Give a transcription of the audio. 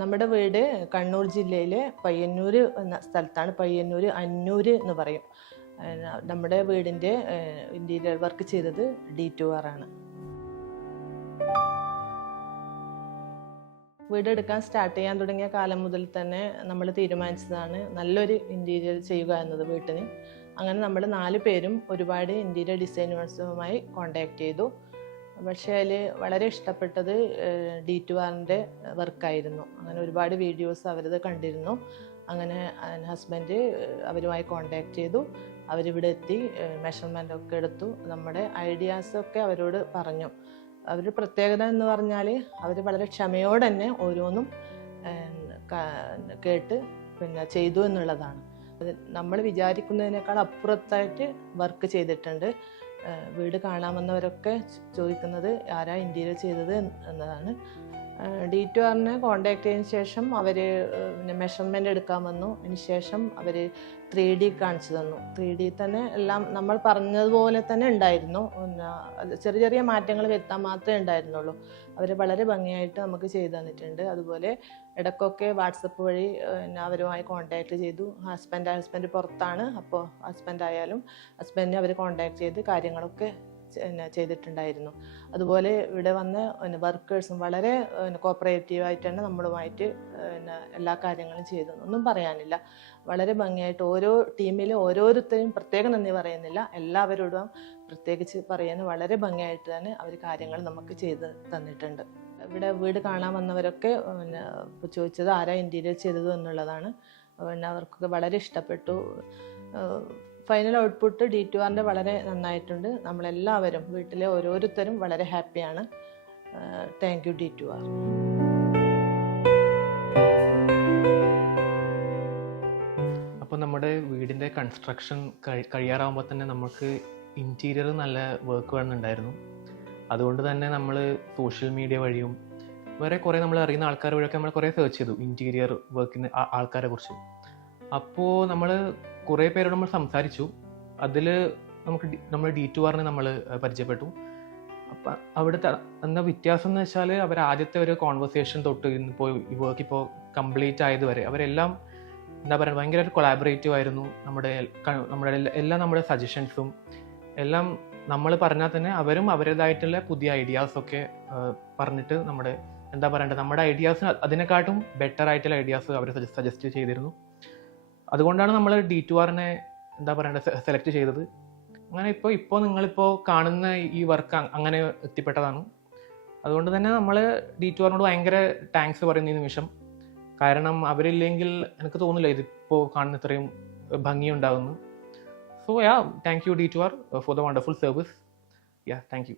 നമ്മുടെ വീട് കണ്ണൂർ ജില്ലയിലെ പയ്യന്നൂര് എന്ന സ്ഥലത്താണ്. പയ്യന്നൂര് അന്നൂര് എന്ന് പറയും. നമ്മുടെ വീടിൻ്റെ ഇൻറ്റീരിയർ വർക്ക് ചെയ്തത് D2R ആണ്. വീടെടുക്കാൻ സ്റ്റാർട്ട് ചെയ്യാൻ തുടങ്ങിയ കാലം മുതൽ തന്നെ നമ്മൾ തീരുമാനിച്ചതാണ് നല്ലൊരു ഇൻറ്റീരിയർ ചെയ്യുക എന്നത് വീട്ടിന്. അങ്ങനെ നമ്മൾ 4 പേരും ഒരുപാട് ഇൻറ്റീരിയർ ഡിസൈനേഴ്സുമായി കോൺടാക്റ്റ് ചെയ്തു. പക്ഷേ അതിൽ വളരെ ഇഷ്ടപ്പെട്ടത് D2Rൻ്റെ വർക്കായിരുന്നു. അങ്ങനെ ഒരുപാട് വീഡിയോസ് അവരത് കണ്ടിരുന്നു. അങ്ങനെ ഹസ്ബൻഡ് അവരുമായി കോൺടാക്റ്റ് ചെയ്തു. അവരിവിടെ എത്തി മെഷർമെൻ്റ് ഒക്കെ എടുത്തു. നമ്മുടെ ഐഡിയാസൊക്കെ അവരോട് പറഞ്ഞു. അവരുടെ പ്രത്യേകത എന്ന് പറഞ്ഞാൽ അവർ വളരെ ക്ഷമയോടെ തന്നെ ഓരോന്നും കേട്ട് ചെയ്തു എന്നുള്ളതാണ്. നമ്മൾ വിചാരിക്കുന്നതിനേക്കാൾ അപ്പുറത്തായിട്ട് വർക്ക് ചെയ്തിട്ടുണ്ട്. വീട് കാണാമെന്നവരൊക്കെ ചോദിക്കുന്നത് ആരാ ഇൻറ്റീരിയർ ചെയ്തത് എന്നതാണ്. D2Rനെ കോൺടാക്ട് ചെയ്തതിന് ശേഷം അവർ മെഷർമെൻ്റ് എടുക്കാൻ വന്നു. അതിന് ശേഷം അവർ 3D കാണിച്ചു തന്നു. 3D തന്നെ എല്ലാം നമ്മൾ പറഞ്ഞതുപോലെ തന്നെ ഉണ്ടായിരുന്നു. ചെറിയ ചെറിയ മാറ്റങ്ങൾ വരുത്താൻ മാത്രമേ ഉണ്ടായിരുന്നുള്ളൂ. അവർ വളരെ ഭംഗിയായിട്ട് നമുക്ക് ചെയ്തു തന്നിട്ടുണ്ട്. അതുപോലെ ഇടയ്ക്കൊക്കെ വാട്സപ്പ് വഴി അവരുമായി കോൺടാക്ട് ചെയ്തു. ഹസ്ബൻഡ് പുറത്താണ്. അപ്പോൾ ഹസ്ബൻഡിനെ അവർ കോൺടാക്ട് ചെയ്ത് കാര്യങ്ങളൊക്കെ ചെയ്തിട്ടുണ്ടായിരുന്നു. അതുപോലെ ഇവിടെ വന്ന് വർക്കേഴ്സും വളരെ കോപ്പറേറ്റീവായിട്ട് തന്നെ നമ്മളുമായിട്ട് എല്ലാ കാര്യങ്ങളും ചെയ്തു. ഒന്നും പറയാനില്ല. വളരെ ഭംഗിയായിട്ട് ഓരോ ടീമിലെ ഓരോരുത്തരും പ്രത്യേകം നന്ദി പറയുന്നില്ല, എല്ലാവരോടും പ്രത്യേകിച്ച് പറയാൻ വളരെ ഭംഗിയായിട്ട് തന്നെ അവർ കാര്യങ്ങൾ നമുക്ക് ചെയ്ത് തന്നിട്ടുണ്ട്. ഇവിടെ വീട് കാണാൻ വന്നവരൊക്കെ ചോദിച്ചത് ആരാ ഇൻറ്റീരിയർ ചെയ്തത് എന്നുള്ളതാണ്. അവർക്കൊക്കെ വളരെ ഇഷ്ടപ്പെട്ടു. ഫൈനൽ ഔട്ട്പുട്ട് D2Rൻ്റെ വളരെ നന്നായിട്ടുണ്ട്. നമ്മളെല്ലാവരും വീട്ടിലെ ഓരോരുത്തരും വളരെ ഹാപ്പിയാണ്. Thank you D2R. അപ്പോൾ നമ്മുടെ വീടിൻ്റെ കൺസ്ട്രക്ഷൻ കഴിയാറാകുമ്പോൾ തന്നെ നമുക്ക് ഇൻറ്റീരിയർ നല്ല വർക്ക് വേണമെന്നുണ്ടായിരുന്നു. അതുകൊണ്ട് തന്നെ നമ്മൾ സോഷ്യൽ മീഡിയ വഴിയും വേറെ കുറേ നമ്മൾ അറിയുന്ന ആൾക്കാർ വഴിയൊക്കെ നമ്മൾ കുറേ സെർച്ച് ചെയ്തു ഇൻറ്റീരിയർ വർക്കിന് ആൾക്കാരെ കുറിച്ച്. അപ്പോൾ നമ്മൾ കുറേ പേരോട് നമ്മൾ സംസാരിച്ചു. അതിൽ നമ്മൾ D2Rനെ നമ്മൾ പരിചയപ്പെട്ടു. അപ്പം അവിടുത്തെ എന്താ വ്യത്യാസം എന്ന് വെച്ചാൽ അവർ ആദ്യത്തെ ഒരു കോൺവെർസേഷൻ തൊട്ട് ഇപ്പോൾ ഈ വർക്ക് ഇപ്പോൾ കംപ്ലീറ്റ് ആയതുവരെ അവരെല്ലാം എന്താ പറയുക ഭയങ്കര കൊളാബറേറ്റീവ് ആയിരുന്നു. നമ്മുടെ നമ്മുടെ സജഷൻസും എല്ലാം നമ്മൾ പറഞ്ഞാൽ തന്നെ അവരും അവരുടേതായിട്ടുള്ള പുതിയ ഐഡിയാസൊക്കെ പറഞ്ഞിട്ട് നമ്മുടെ ഐഡിയാസിന് അതിനെക്കാട്ടും ബെറ്റർ ആയിട്ടുള്ള ഐഡിയാസ് അവർ സജസ്റ്റ് ചെയ്തിരുന്നു. അതുകൊണ്ടാണ് നമ്മൾ D2Rനെ സെലക്ട് ചെയ്തത്. അങ്ങനെ ഇപ്പോൾ നിങ്ങളിപ്പോൾ കാണുന്ന ഈ വർക്ക് അങ്ങനെ എത്തിപ്പെട്ടതാണ്. അതുകൊണ്ട് തന്നെ നമ്മൾ D2Rനോട് ഭയങ്കര താങ്ക്സ് പറയുന്ന ഈ നിമിഷം. കാരണം അവരില്ലെങ്കിൽ എനിക്ക് തോന്നില്ല ഇതിപ്പോൾ കാണുന്ന ഇത്രയും ഭംഗിയുണ്ടാകുന്നു. So thank you D2R for the wonderful service. Thank U.